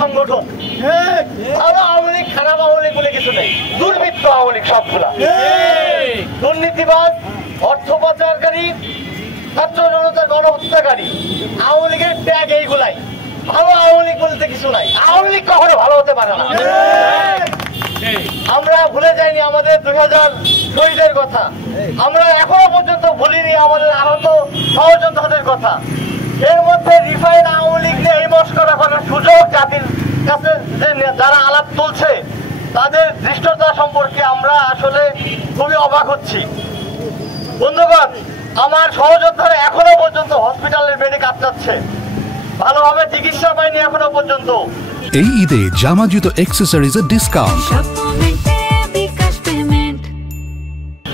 সংগঠন। ভালো আওয়ামী লীগ খারাপ আওয়ামী লীগ বলে কিছু নেই, দুর্বৃত্ত আওয়ামী লীগ সবগুলা, দুর্নীতিবাজ, অর্থ পাচারকারী, ছাত্র জনতা গণহত্যাকারী, আওয়ামী লীগের ট্যাগ এইগুলাই। ভালো আওয়ামী লীগ বলতে কিছু নাই, আওয়ামী লীগ কখনো ভালো হতে পারে না। আমরা ভুলে যাইনি আমাদের 2000 শহীদের কথা, আমরা এখনো পর্যন্ত ভুলিনি আমাদের আহত সহযোদ্ধাদের কথা। এর মধ্যে রিফাইন আওয়ামী লীগ নিয়ে এই মস্করা করার সুযোগ জাতির কাছে যারা আলাপ তুলছে তাদের দৃষ্টতা সম্পর্কে আমরা আসলে খুবই অবাক হচ্ছি। বন্ধুগণ, আমার সহযোদ্ধারা এখনো পর্যন্ত হসপিটালের বেডে কাটাচ্ছে, ভালোভাবে চিকিৎসা পায়নি এখনো পর্যন্ত। এই ঈদে জামা জুতো অ্যাকসেসরিজের ডিসকাউন্ট।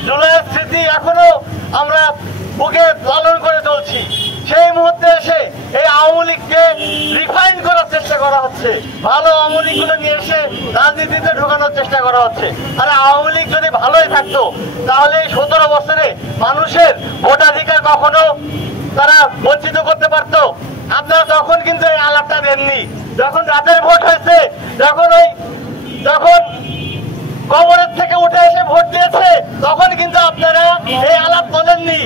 জুলাইয়ের স্মৃতি এখনো আমরা বুকে লালন করে চলছি। সেই মুহূর্তে এসে এই আওয়ামী লীগকে রিফাইন করার চেষ্টা করা হচ্ছে, ভালো আওয়ামী লীগগুলো নিয়ে এসে রাজনীতিতে ঢোকানোর চেষ্টা করা হচ্ছে। আর আওয়ামী লীগ যদি ভালোই থাকতো তাহলে এই 17 বছরে মানুষের ভোটাধিকার কখনো তারা বঞ্চিত করতে পারতো। আপনারা তখন কিন্তু এই আলাপটা দেননি, যখন রাতের ভোট হয়েছে, যখন কবরের থেকে উঠে এসে ভোট দিয়েছে, তখন কিন্তু আপনারা এই আলাপ তোলেননি।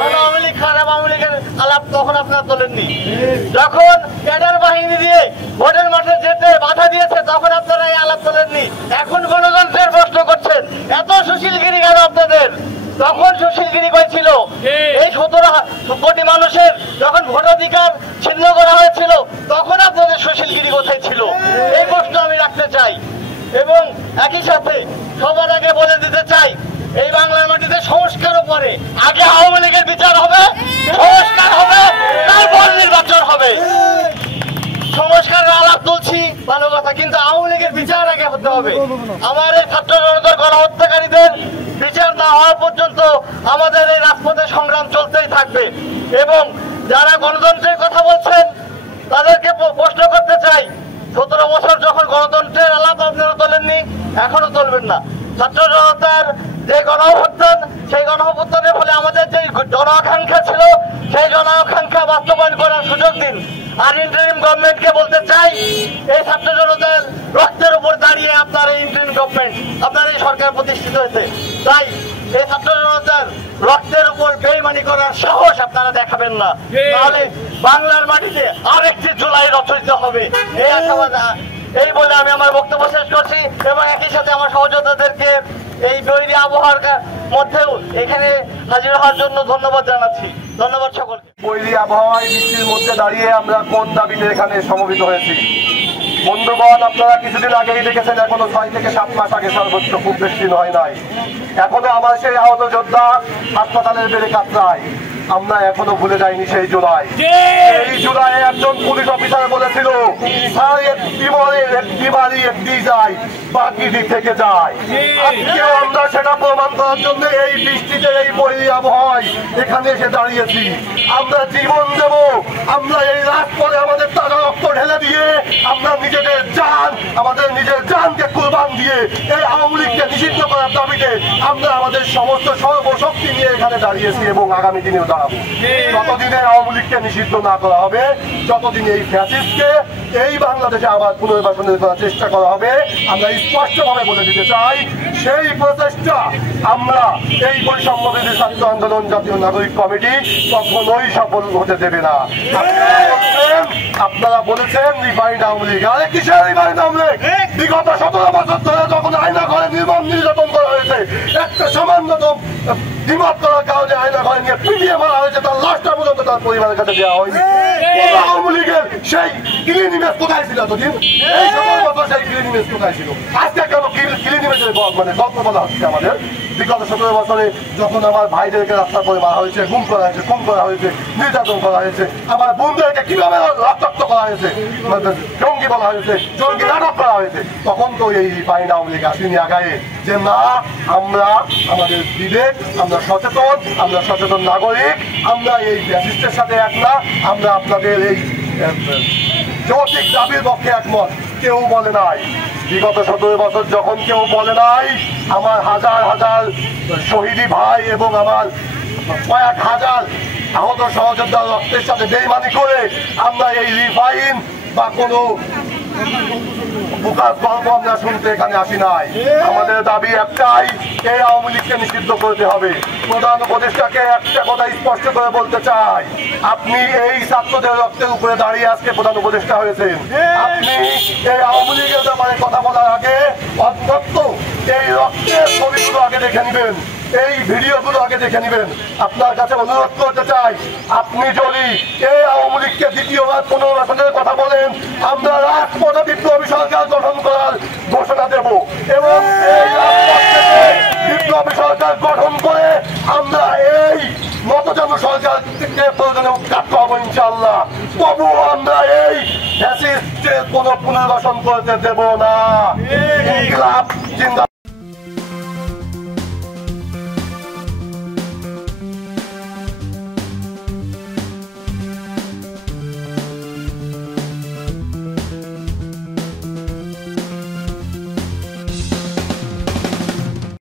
ভালো আওয়ামী লীগ খারাপ আওয়ামী লীগের আলাপ তখন আপনারা তোলেননি। যখন ক্যাডার বাহিনী দিয়ে ভোটের মাঠে যেতে বাধা দিয়েছে, তখন আপনারা এই আলাপ তোলেননি। এখন গণতন্ত্রের প্রশ্ন করছেন, এত সুশীলগিরি কেন আপনাদের? তখন সুশীলগিরি করেছিল এই 17 কোটি মানুষের যখন ভোটাধিকার ছিন্ন করা হয়েছিল, তখন আপনাদের সুশীলগিরি কোথায় ছিল? এই প্রশ্ন আমি রাখতে চাই। এবং একই সাথে সবার আগে বলে দিতে চাই, এই বাংলার মাটিতে সংস্কারও পরে, আগে আওয়ামী লীগের বিচার হবে, সংস্কার হবে, তারপর নির্বাচন হবে। সংস্কারের আলাপ তুলছি ভালো কথা, কিন্তু আওয়ামী লীগের বিচার আগে হতে হবে। আমার এই ছাত্র জনতার গণহত্যাকারীদের বিচার না হওয়া পর্যন্ত আমাদের এই রাজপথে সংগ্রাম চলতেই থাকবে। এবং যারা গণতন্ত্রের কথা বলছেন তাদেরকে প্রশ্ন করতে চাই, 17 বছর যখন গণতন্ত্রের আলাপ আপনারা তোলেননি, এখনো তুলবেন না। ছাত্র জনতার যে গণঅভ্যুত্থান, সেই গণঅভ্যুত্থানের ফলে আমাদের যে জন আকাঙ্ক্ষা ছিল, সেই জন আকাঙ্ক্ষা বাস্তবায়ন করার সুযোগ দিন। আর ইন্টারিম গভর্নমেন্টকে বলতে চাই, এই ছাত্র জনতার রক্তের উপর দাঁড়িয়ে আপনার এই ইন্টারিম গভর্নমেন্ট, আপনার এই সরকার প্রতিষ্ঠিত হয়েছে। তাই এই ছাত্র জনতার রক্তের উপর বেইমানি করার সাহস আপনারা দেখাবেন না, তাহলে বাংলার মাটিতে আরেকটি জুলাই রচিত হবে। এই আশাবাদ, এই বলে আমি আমার বক্তব্য শেষ করছি। এবং একই সাথে আমার সহযোদ্ধাদেরকে এই বৈরী আবহাওয়ার মধ্যেও এখানে হাজির হওয়ার জন্য ধন্যবাদ জানাচ্ছি। ধন্যবাদ সকলকে। বৈরী আবহাওয়ায় বৃষ্টির মধ্যে দাঁড়িয়ে আমরা কোন দাবিতে এখানে সমবেত হয়েছি? বন্ধুগণ, আপনারা কিছুদিন আগেই দেখেছেন, এখনো 6 থেকে 7 মাস আগে সর্বোচ্চ খুব বেশি হয় নাই, এখনো আমার সেই আহত যোদ্ধা হাসপাতালের বেড়ে কাতরায়। আমরা এখনো ভুলে যাইনি সেই জুলাই। এই জুলাই একজন পুলিশ অফিসার বলেছিল, স্যার একটি মরে একটি বাড়ি একটি যায়, বাকিটি থেকে যায়। আজকেও আমরা সেটা প্রমাণ করার জন্য এই বৃষ্টিতে এই বৈরী আবহাওয়ায় এখানে এসে দাঁড়িয়েছি। আমরা জীবন দেব, আমরা এই রাজপথে আমাদের তাজা রক্ত ঢেলে দিয়ে, আমরা নিজেদের জান, আমাদের নিজের জানকে কুরবান দিয়ে এই আওয়ামী লীগকে নিষিদ্ধ করার দাবিতে আমরা আমাদের সমস্ত সর্বশক্তি নিয়ে এখানে দাঁড়িয়েছি এবং আগামী দিনেও দাঁড়াবো। যতদিনে আওয়ামী লীগকে নিষিদ্ধ না করা হবে, যতদিন এই ফ্যাসিস্টকে এই বাংলাদেশে আবার পুনর্বাসনের করার চেষ্টা করা হবে, আমরা স্পষ্টভাবে বলে দিতে চাই, সেই প্রচেষ্টা আমরা এই বৈষম্য বিরোধী ছাত্র আন্দোলন জাতীয় নাগরিক কমিটি কখনোই সফল হতে দেবে না। আপনারা বলেছেন রিফাইন্ড আওয়ামী লীগ, আরে কিসের রিফাইন্ড আওয়ামী লীগ? বিগত 17 বছর ধরে যখন আয়না ঘরে নির্মম নির্যাতন করা হয়েছে, একটা সামান্যতম দ্বিমত করার কারণে আয়না ঘরে নিয়ে পিটিয়ে মারা হয়েছে, তার লাশটা পর্যন্ত তার পরিবারের কাছে দেওয়া হয়নি। আওয়ামী লীগের সেই ক্লিন ইমেজ কোথায় ছিল এতদিন? এই 17 বছর সেই ক্লিন ইমেজ কোথায় ছিল? আজকে কেন ক্লিন ইমেজের মানে গল্প বলা হচ্ছে আমাদের? বিগত 17 বছরে যখন আমার ভাইদেরকে রাস্তার পরে মারা হয়েছে, গুম করা হয়েছে, খুন করা হয়েছে, নির্যাতন করা হয়েছে, আমার বোনদেরকে কিভাবে রক্তাক্ত করা হয়েছে, জঙ্গি বলা হয়েছে, জঙ্গি নাটক করা হয়েছে, তখন তো এই রিফাইন্ড আওয়ামী লীগ আসেনি আগায়ে যে না, আমরা আমাদের বিবেক, আমরা সচেতন নাগরিক, আমরা এই ফ্যাসিস্টের সাথে এক না, আমরা আপনাদের এই যৌক্তিক দাবির পক্ষে একমত। কেউ বলে নাই বিগত 17 বছর, যখন কেউ বলে নাই আমার হাজার হাজার শহীদি ভাই এবং আমার কয়েক হাজার আহত সহযোদ্ধার রক্তের সাথে বেইমানি করে আমরা এই রিফাইন বা কোনো বুকাস গল্প আমরা শুনতে এখানে আসি নাই। আমাদের দাবি একটাই, এই আওয়ামী লীগকে নিষিদ্ধ করতে হবে। প্রধান উপদেষ্টাকে একটা কথা স্পষ্ট করে বলতে চাই, আপনি এই ছাত্রদের রক্তের উপরে দাঁড়িয়ে আজকে প্রধান উপদেষ্টা হয়েছেন। আপনি এই আওয়ামী লীগের ব্যাপারে কথা বলার আগে অন্তত এই রক্তের ছবিগুলো আগে দেখে নেবেন, এই ভিডিওগুলো আগে দেখে নেবেন। আপনার কাছে অনুরোধ করতে চাই, আপনি যদি এই আওয়ামী লীগকে দ্বিতীয়বার পুনর্বাসনের কথা বলেন, আমরা রাজপথ বিপ্লবী সরকার গঠন করার ঘোষণা দেব এবং এই রাজপথ থেকে বিপ্লবী সরকার গঠন করে আমরা এই মতজন্য সরকারকে প্রয়োজনে উৎখাত করবো ইনশাআল্লাহ। তবুও আমরা এই ফ্যাসিস্টের কোনো পুনর্বাসন করতে দেব না। ইনকিলাব জিন্দাবাদ।